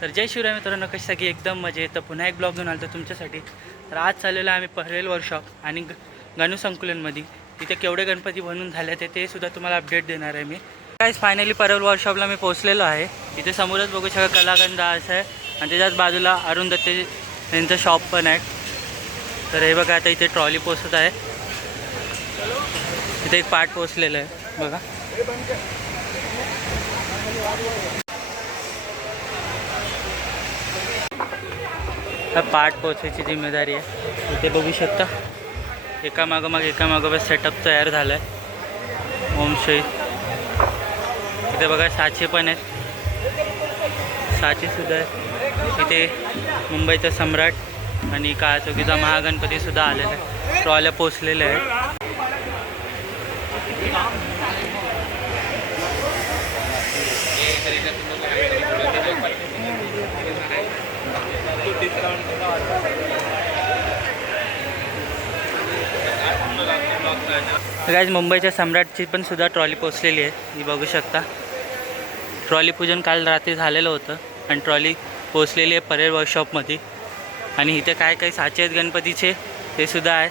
तर जय शिवराय मित्रांनो, कशी सगळी एकदम मजेत. तर पुन्हा एक ब्लॉग घेऊन आलो तुमच्यासाठी. तर आज चाललेलो आहे आम्ही परेल वर्कशॉप आणि गणू संकुलनमध्ये. तिथे केवढे गणपती बनवून झाले ते सुद्धा तुम्हाला अपडेट देणार आहे मी. काय फायनली परेल वर्कशॉपला मी पोहोचलेलो आहे. इथे समोरच बघू शकता कलागंध असं आहे आणि त्याच्याच बाजूला अरुण दत्ते यांचं शॉप पण आहे. तर हे बघा, आता इथे ट्रॉली पोचत आहे. इथे एक पार्ट पोचलेलं आहे बघा. हा पार्ट पोचायची जिम्मेदारी आहे. इथे बघू शकता एकामागोमाग सेटअप तयार झाला आहे. ओमशाही इथे बघा साचे पण आहेत, साचेसुद्धा आहे. इथे मुंबईचा सम्राट आणि काळाचौकीचा महागणपतीसुद्धा आलेला आहे. ट्रॉल्या पोचलेल्या आहेत. गाइस, मुंबईच्या सम्राटची पण सुद्धा ट्रॉली पोचलेली आहे. ही बघू शकता. ट्रॉली पूजन काल रात्री झालेलं होतं आणि ट्रॉली पोचलेली आहे परेल वर्कशॉपमध्ये. आणि इथे काय काय साचे आहेत गणपतीचे ते सुद्धा आहे.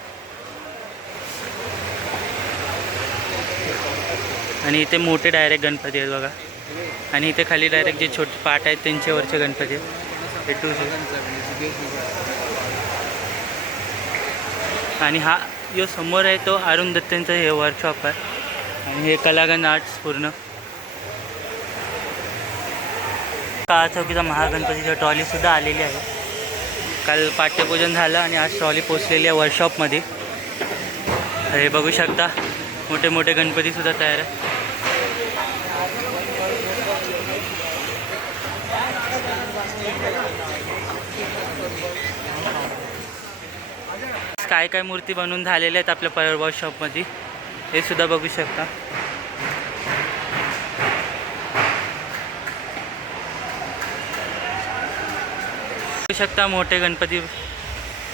आणि इथे मोठे डायरेक्ट गणपती आहेत बघा. आणि इथे खाली डायरेक्ट जे छोटे पाट आहेत त्यांच्यावरचे गणपती आहेत. आणि हा जो समोर आहे तो अरुण दत्तेंचं हे वर्कशॉप आहे. आणि हे कलागंध आर्ट्स पूर्ण. काळाचौकीचा महागणपतीची ट्रॉलीसुद्धा आलेली आहे. काल पाठ्यपूजन झालं आणि आज ट्रॉली पोचलेली आहे वर्कशॉपमध्ये. हे बघू शकता, मोठे मोठे गणपतीसुद्धा तयार आहे. काय काय मूर्ती बनवून झालेल्या आहेत आपल्या परेल वर्कशॉपमध्ये हे सुद्धा बघू शकता. बघू शकता मोठे गणपती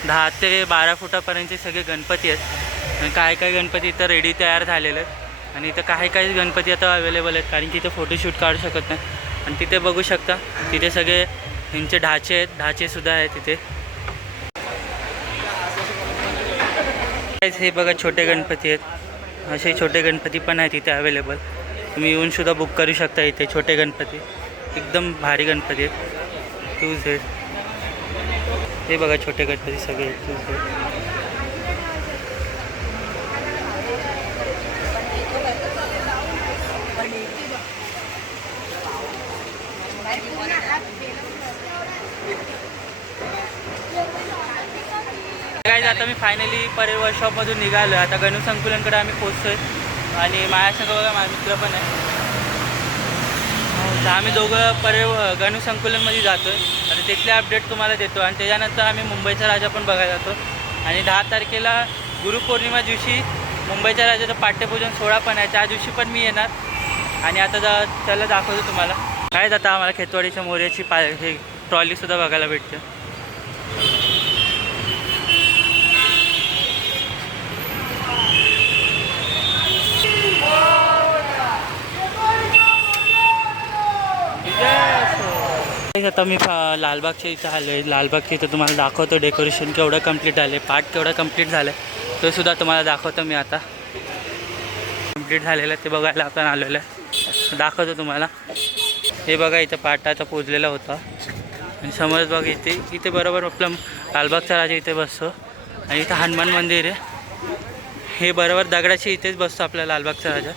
10 ते 12 फुटापर्यंतचे सगळे गणपती आहेत. आणि काय काय गणपती इथं रेडी तयार झालेले आहेत. आणि इथं काही गणपती आता अवेलेबल आहेत, कारण की इथं फोटोशूट काढू शकत नाही. आणि तिथे बघू शकता, तिथे सगळे ह्यांचे ढाचे आहेत, ढाचेसुद्धा आहेत तिथे. हे बघा, छोटे गणपती आहेत. असे छोटे गणपती पण आहेत इथे अवेलेबल. तुम्ही येऊनसुद्धा बुक करू शकता. इथे छोटे गणपती एकदम भारी गणपती आहेत. 2Z हे बघा, छोटे गणपती सगळे 2Z. गाइस, आता मी फायनली परेल वर्कशॉपमधून निघालो. आता गणू संकुलनकडे आम्ही पोचतो आहे. आणि माझ्यासंग बघा माझा मित्र पण आहे. तर आम्ही दोघं परेल गणू संकुलनमध्ये जातो आहे. आणि तिथले अपडेट तुम्हाला देतो. आणि त्याच्यानंतर आम्ही मुंबईचा राजा पण बघायला जातो. आणि 10 तारखेला गुरुपौर्णिमा दिवशी मुंबईच्या राजाचं पाठ्यपूजन सोहळा पण आहे. त्या दिवशी पण मी येणार. आणि आता त्याला दाखवतो तुम्हाला. काय आता आम्हाला खेतवाडीच्या मोर्याची हे ट्रॉलीसुद्धा बघायला भेटते. आता मी लालबागच्या इथं आलो आहे. लालबागच्या इथं तुम्हाला दाखवतो डेकोरेशन केवढं कंप्लीट झालं आहे, पार्ट केवढं कंप्लीट झालं आहे तो सुद्धा तुम्हाला दाखवतो मी. आता कंप्लीट झालेलं आहे ते बघायला आपण आलेलं आहे. दाखवतो तुम्हाला. हे बघा, इथं पार्ट आता पोचलेला होता. आणि समोरच बघा, इथे बरोबर आपलं लालबागचा राजा इथे बसतो. आणि इथं हनुमान मंदिर आहे. हे बरोबर दगडाची इथेच बसतो आपला लालबागचा राजा.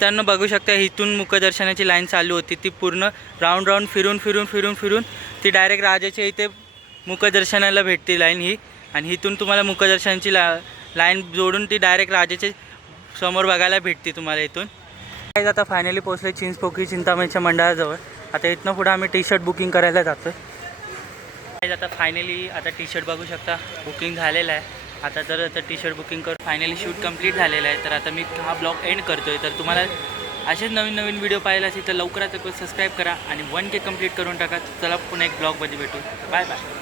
त्यांना बघू शकता, इथून मुखदर्शनाची लाईन चालू होती. ती पूर्ण राऊंड फिरून ती डायरेक्ट राजाच्या इथे मुखदर्शनाला भेटते लाईन ही. आणि इथून तुम्हाला मुखदर्शनाची लाईन जोडून ती डायरेक्ट राजाच्या समोर बघायला भेटते तुम्हाला इथून. आता फायनली पोचले चिंचपोकळी चिंतामणीच्या मंडळाजवळ. आता इथनं पुढे आम्ही टी-शर्ट बुकिंग करायला जातो. आता फायनली टी-शर्ट बघू शकता बुकिंग झालेलं आहे. आता टी-शर्ट बुकिंग करून फायनली शूट कंप्लीट झालेलं आहे. तर आता मी हा ब्लॉग एंड करतो आहे. तर तुम्हाला असेच नवीन नवीन व्हिडिओ पाहायला असेल तर लवकरात लवकर सबस्क्राईब करा आणि 1K कंप्लीट करून टाका. चला पुन्हा एक ब्लॉगमध्ये भेटू. Bye bye.